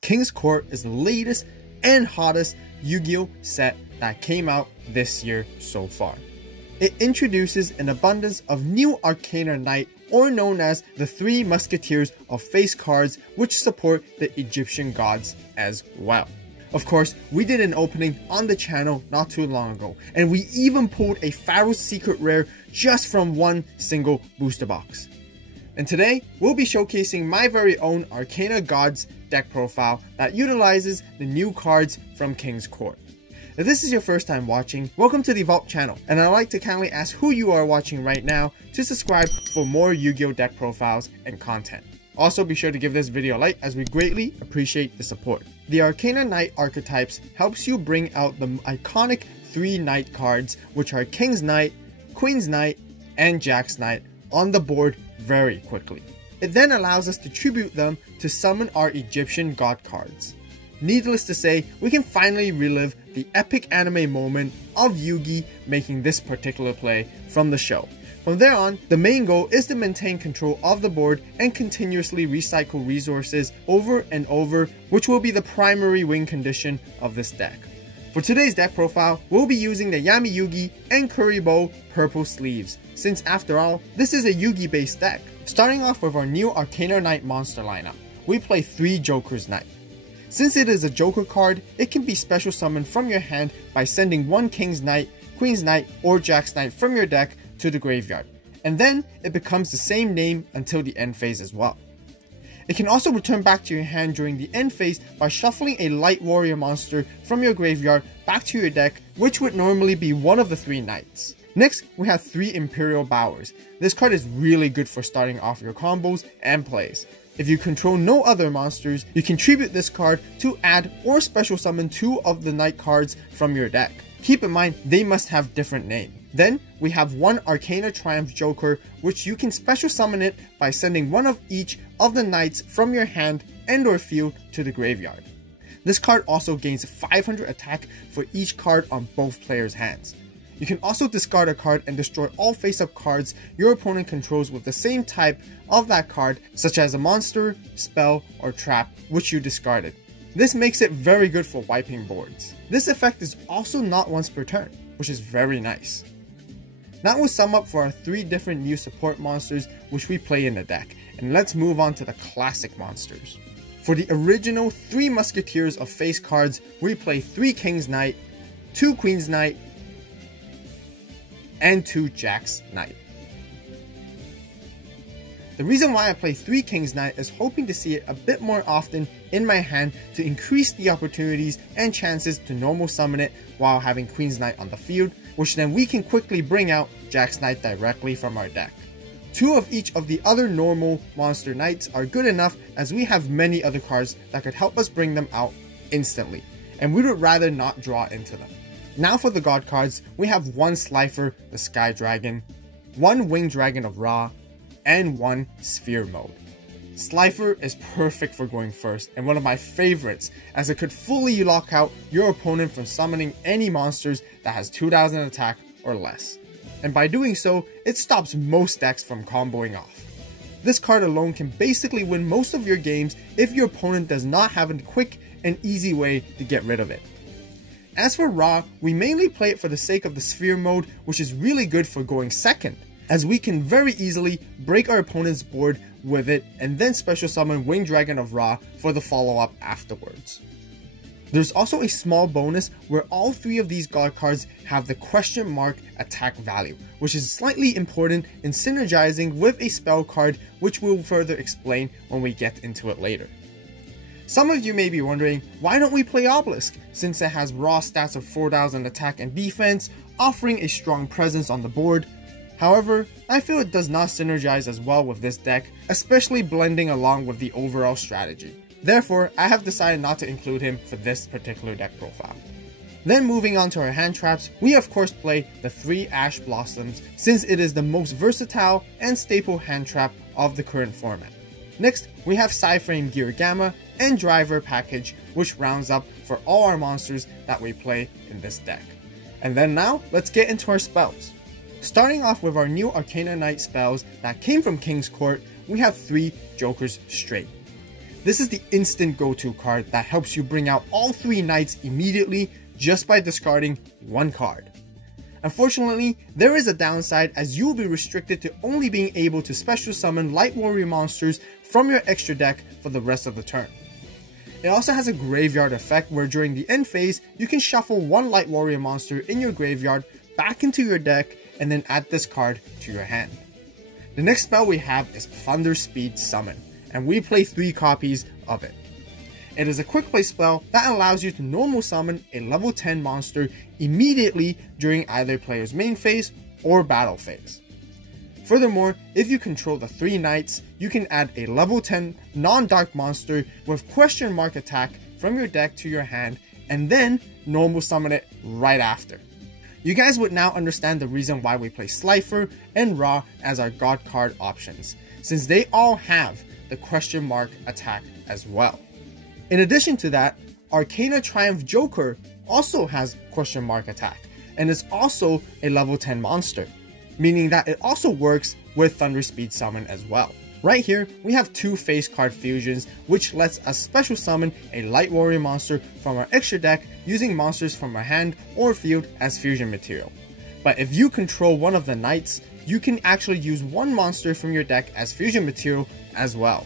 King's Court is the latest and hottest Yu-Gi-Oh set that came out this year so far. It introduces an abundance of new Arcana Knight, or known as the 3 Musketeers of Face Cards, which support the Egyptian gods as well. Of course, we did an opening on the channel not too long ago, and we even pulled a Pharaoh's Secret Rare just from one single booster box. And today, we'll be showcasing my very own Arcana Gods deck profile that utilizes the new cards from King's Court. If this is your first time watching, welcome to the AVAULT channel, and I'd like to kindly ask who you are watching right now to subscribe for more Yu-Gi-Oh deck profiles and content. Also, be sure to give this video a like, as we greatly appreciate the support. The Arcana Knight archetypes helps you bring out the iconic 3 Knight cards, which are King's Knight, Queen's Knight, and Jack's Knight on the board very quickly. It then allows us to tribute them to summon our Egyptian god cards. Needless to say, we can finally relive the epic anime moment of Yugi making this particular play from the show. From there on, the main goal is to maintain control of the board and continuously recycle resources over and over, which will be the primary win condition of this deck. For today's deck profile, we'll be using the Yami Yugi and Kuribo purple sleeves, since after all, this is a Yugi based deck. Starting off with our new Arcana Knight monster lineup, we play 3 Joker's Knight. Since it is a Joker card, it can be special summoned from your hand by sending 1 King's Knight, Queen's Knight, or Jack's Knight from your deck to the graveyard, and then it becomes the same name until the end phase as well. It can also return back to your hand during the end phase by shuffling a Light Warrior monster from your graveyard back to your deck, which would normally be one of the 3 Knights. Next, we have 3 Imperial Bowers. This card is really good for starting off your combos and plays. If you control no other monsters, you can tribute this card to add or special summon 2 of the Knight cards from your deck. Keep in mind, they must have different names. Then, we have 1 Arcana Triumph Joker, which you can special summon it by sending 1 of each of the Knights from your hand and or field to the graveyard. This card also gains 500 attack for each card on both players' hands. You can also discard a card and destroy all face-up cards your opponent controls with the same type of that card, such as a monster, spell, or trap, which you discarded. This makes it very good for wiping boards. This effect is also not once per turn, which is very nice. That will sum up for our 3 different new support monsters which we play in the deck, and let's move on to the classic monsters. For the original 3 Musketeers of Face Cards, we play 3 King's Knight, 2 Queen's Knight, and 2 Jack's Knight. The reason why I play 3 King's Knight is hoping to see it a bit more often in my hand to increase the opportunities and chances to normal summon it while having Queen's Knight on the field, which then we can quickly bring out Jack's Knight directly from our deck. 2 of each of the other normal monster knights are good enough, as we have many other cards that could help us bring them out instantly, and we would rather not draw into them. Now for the god cards, we have 1 Slifer the Sky Dragon, 1 Winged Dragon of Ra, and 1 Sphere Mode. Slifer is perfect for going first and one of my favorites, as it could fully lock out your opponent from summoning any monsters that has 2000 attack or less. And by doing so, it stops most decks from comboing off. This card alone can basically win most of your games if your opponent does not have a quick and easy way to get rid of it. As for Ra, we mainly play it for the sake of the Sphere Mode, which is really good for going second, as we can very easily break our opponent's board with it and then special summon Winged Dragon of Ra for the follow-up afterwards. There's also a small bonus where all 3 of these god cards have the question mark attack value, which is slightly important in synergizing with a spell card, which we'll further explain when we get into it later. Some of you may be wondering, why don't we play Obelisk, since it has raw stats of 4000 attack and defense, offering a strong presence on the board. However, I feel it does not synergize as well with this deck, especially blending along with the overall strategy. Therefore, I have decided not to include him for this particular deck profile. Then moving on to our hand traps, we of course play the 3 Ash Blossoms, since it is the most versatile and staple hand trap of the current format. Next, we have Psyframe Gear Gamma and Driver Package, which rounds up for all our monsters that we play in this deck. And then now, let's get into our spells. Starting off with our new Arcana Knight spells that came from King's Court, we have 3 Jokers straight. This is the instant go-to card that helps you bring out all 3 knights immediately just by discarding 1 card. Unfortunately, there is a downside as you will be restricted to only being able to special summon Light Warrior monsters from your extra deck for the rest of the turn. It also has a graveyard effect where during the end phase, you can shuffle 1 Light Warrior monster in your graveyard back into your deck and then add this card to your hand. The next spell we have is Thunder Speed Summon, and we play 3 copies of it. It is a quick play spell that allows you to normal summon a level 10 monster immediately during either player's main phase or battle phase. Furthermore, if you control the 3 knights, you can add a level 10 non-dark monster with question mark attack from your deck to your hand and then normal summon it right after. You guys would now understand the reason why we play Slifer and Ra as our god card options, since they all have the question mark attack as well. In addition to that, Arcana Triumph Joker also has question mark attack and is also a level 10 monster, meaning that it also works with Thunder Speed Summon as well. Right here, we have 2 face card fusions, which lets us special summon a Light Warrior monster from our extra deck using monsters from our hand or field as fusion material. But if you control one of the knights, you can actually use 1 monster from your deck as fusion material as well.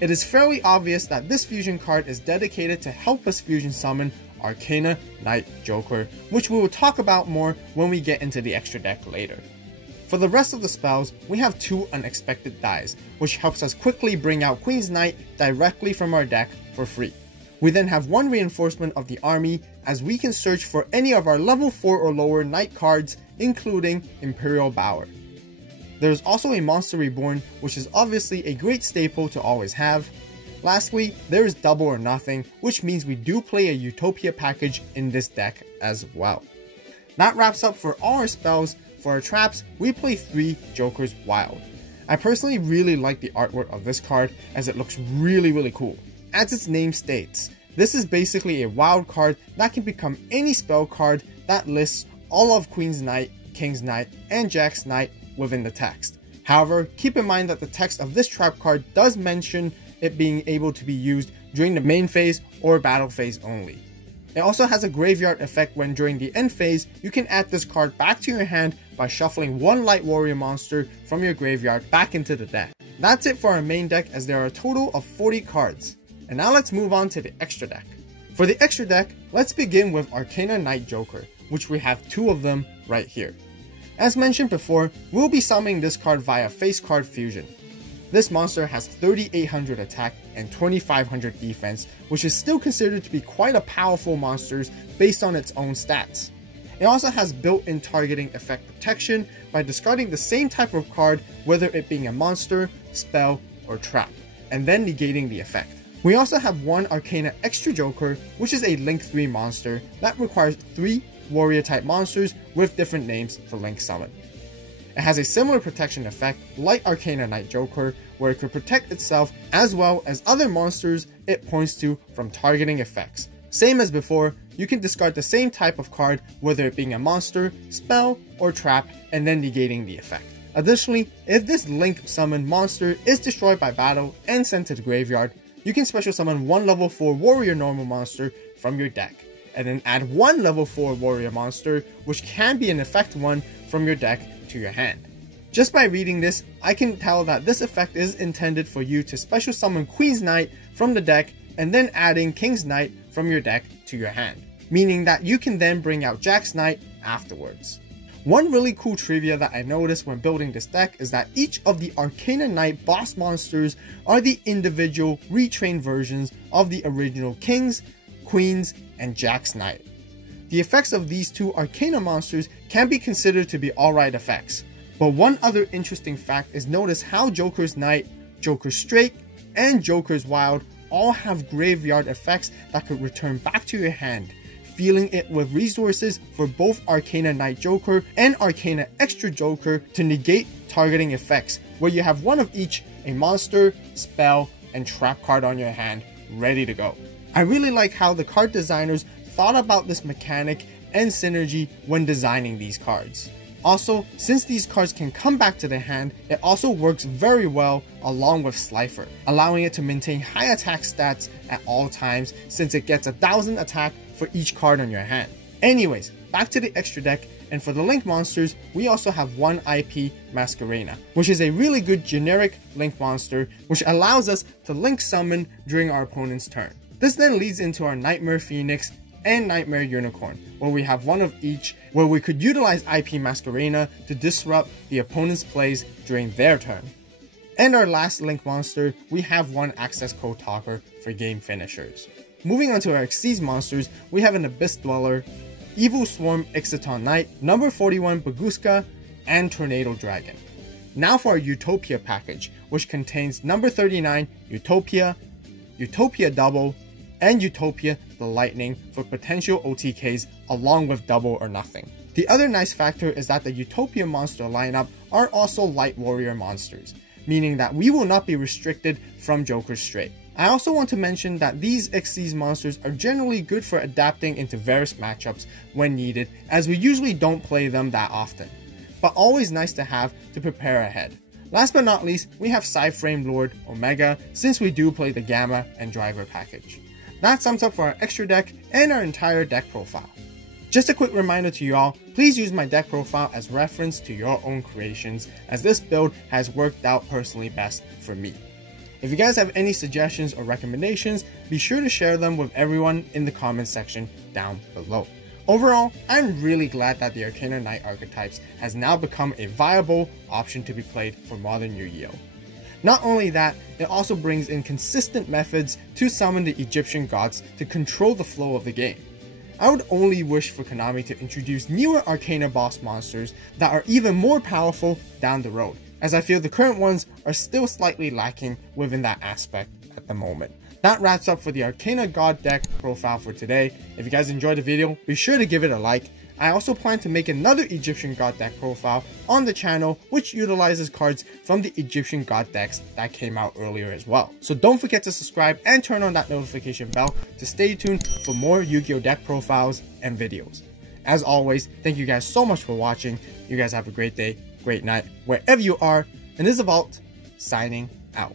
It is fairly obvious that this fusion card is dedicated to help us fusion summon Arcana Knight Joker, which we will talk about more when we get into the extra deck later. For the rest of the spells, we have 2 Unexpected Dies, which helps us quickly bring out Queen's Knight directly from our deck for free. We then have 1 Reinforcement of the Army, as we can search for any of our level 4 or lower Knight cards, including Imperial Bower. There is also a Monster Reborn, which is obviously a great staple to always have. Lastly, there is Double or Nothing, which means we do play a Utopia package in this deck as well. That wraps up for all our spells. For our traps, we play 3 Jokers Wild. I personally really like the artwork of this card as it looks really cool. As its name states, this is basically a wild card that can become any spell card that lists all of Queen's Knight, King's Knight, and Jack's Knight within the text. However, keep in mind that the text of this trap card does mention it being able to be used during the main phase or battle phase only. It also has a graveyard effect when during the end phase, you can add this card back to your hand by shuffling 1 Light Warrior monster from your graveyard back into the deck. That's it for our main deck, as there are a total of 40 cards. And now let's move on to the extra deck. For the extra deck, let's begin with Arcana Knight Joker, which we have 2 of them right here. As mentioned before, we'll be summoning this card via face card fusion. This monster has 3800 attack and 2500 defense, which is still considered to be quite a powerful monster based on its own stats. It also has built-in targeting effect protection by discarding the same type of card, whether it being a monster, spell, or trap, and then negating the effect. We also have 1 Arcana Extra Joker, which is a Link 3 monster that requires 3 warrior type monsters with different names for Link Summon. It has a similar protection effect like Arcana Knight Joker, where it could protect itself as well as other monsters it points to from targeting effects. Same as before, you can discard the same type of card, whether it being a monster, spell, or trap, and then negating the effect. Additionally, if this Link summoned monster is destroyed by battle and sent to the graveyard, you can special summon 1 level 4 warrior normal monster from your deck, and then add 1 level 4 warrior monster, which can be an effect 1 from your deck to your hand. Just by reading this, I can tell that this effect is intended for you to special summon Queen's Knight from the deck and then adding King's Knight from your deck to your hand, meaning that you can then bring out Jack's Knight afterwards. One really cool trivia that I noticed when building this deck is that each of the Arcana Knight boss monsters are the individual retrained versions of the original King's, Queen's, and Jack's Knight. The effects of these 2 Arcana monsters can be considered to be alright effects, but one other interesting fact is notice how Joker's Knight, Joker's Straight, and Joker's Wild all have graveyard effects that could return back to your hand, filling it with resources for both Arcana Knight Joker and Arcana Extra Joker to negate targeting effects, where you have 1 of each, a monster, spell, and trap card on your hand, ready to go. I really like how the card designers thought about this mechanic and synergy when designing these cards. Also, since these cards can come back to the hand, it also works very well along with Slifer, allowing it to maintain high attack stats at all times since it gets 1000 attack for each card on your hand. Anyways, back to the extra deck, and for the Link monsters, we also have one IP Masquerena, which is a really good generic Link monster which allows us to Link summon during our opponent's turn. This then leads into our Nightmare Phoenix and Nightmare Unicorn, where we have one of each, where we could utilize IP Masquerena to disrupt the opponent's plays during their turn. And our last Link monster, we have one Access Code Talker for game finishers. Moving on to our Xyz monsters, we have an Abyss Dweller, Evil Swarm Ixaton Knight, number 41 Baguska, and Tornado Dragon. Now for our Utopia package, which contains number 39 Utopia, Utopia Double, and Utopia the Lightning for potential OTKs along with Double or Nothing. The other nice factor is that the Utopia monster lineup are also Light Warrior monsters, meaning that we will not be restricted from Joker straight. I also want to mention that these Xyz monsters are generally good for adapting into various matchups when needed, as we usually don't play them that often, but always nice to have to prepare ahead. Last but not least, we have Psyframe Lord Omega, since we do play the Gamma and Driver package. That sums up for our extra deck and our entire deck profile. Just a quick reminder to y'all, please use my deck profile as reference to your own creations, as this build has worked out personally best for me. If you guys have any suggestions or recommendations, be sure to share them with everyone in the comments section down below. Overall, I'm really glad that the Arcana Knight archetypes has now become a viable option to be played for modern Yu-Gi-Oh! Not only that, it also brings in consistent methods to summon the Egyptian gods to control the flow of the game. I would only wish for Konami to introduce newer Arcana boss monsters that are even more powerful down the road, as I feel the current ones are still slightly lacking within that aspect at the moment. That wraps up for the Arcana God deck profile for today. If you guys enjoyed the video, be sure to give it a like. I also plan to make another Egyptian God deck profile on the channel, which utilizes cards from the Egyptian God decks that came out earlier as well. So don't forget to subscribe and turn on that notification bell to stay tuned for more Yu-Gi-Oh deck profiles and videos. As always, thank you guys so much for watching. You guys have a great day, great night, wherever you are. And this is AVAULT, signing out.